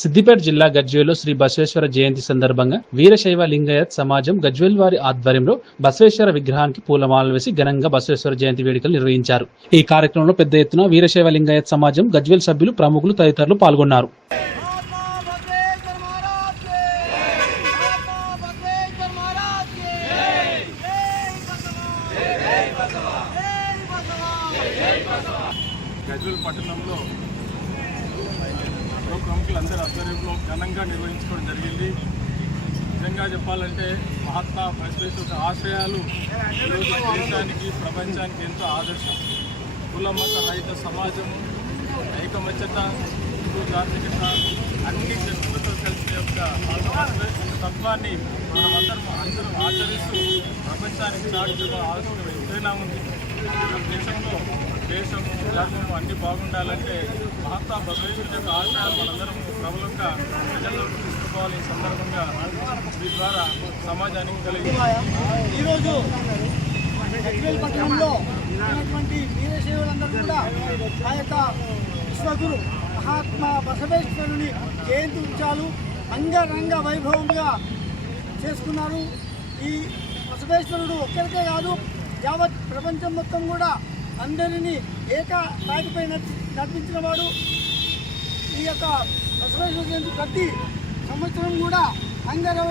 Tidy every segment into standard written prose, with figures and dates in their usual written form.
సిద్దిపేట జిల్లా గజ్వేల్లో శ్రీ బసవేశ్వర జయంతి సందర్భంగా వీరశైవ లింగాయత్ సమాజం గజ్వేల్ వారి ఆధ్వర్యంలో బసవేశ్వర విగ్రహానికి పూలమాలలు వేసి ఘనంగా బసవేశ్వర జయంతి వేడుకలు నిర్వహించారు. ఈ కార్యక్రమంలో పెద్ద ఎత్తున వీరశైవ లింగాయత్ సమాజం గజ్వేల్ సభ్యులు, ప్రముఖులు తదితరులు పాల్గొన్నారు. గజ్వేల్ పట్టణంలో ప్రముఖులందరూ ఆధ్వర్యంలో ఘనంగా నిర్వహించుకోవడం జరిగింది. నిజంగా చెప్పాలంటే మహాత్మా బసవేశ్వర ఆశయాలు ఈరోజు దేశానికి, ప్రపంచానికి ఎంతో ఆదర్శం. కుల మత రహిత సమాజము, ఐకమత్యత, ధార్మికత అన్ని శక్తులతో కలిసిన యొక్క తత్వాన్ని మనమందరం ఆచరిస్తూ ప్రపంచానికి చాటుగా ఆలోచన ఎంతైనా ఉంది. దేశము, ధర్మము అన్నీ బాగుండాలంటే మహాత్మా బసవేశ్వర యొక్క ఆశయాలు మనందరం ప్రబలంగా ప్రజల్లోకి తీసుకుపోవాలి. ఈ సందర్భంగా మీ ద్వారా సమాజానికి కలిగి ఈరోజు గజ్వేల్ పట్టణంలో ఉన్నటువంటి వీరశైవులందరూ కూడా ఆ యొక్క విశ్వగురు మహాత్మా బసవేశ్వరుని జయంతి ఉత్సవాలు అంగరంగ వైభవంగా చేసుకున్నారు. ఈ బసవేశ్వరుడు ఒక్కరికే కాదు, యావత్ ప్రపంచం మొత్తం కూడా అందరినీ తాటిపై నడిపించిన వాడు. ఈ యొక్క బసవేశ్వర జయంతి ప్రతి సంవత్సరం కూడా అంగరంగ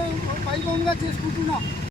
వైభవంగా చేసుకుంటున్నాం.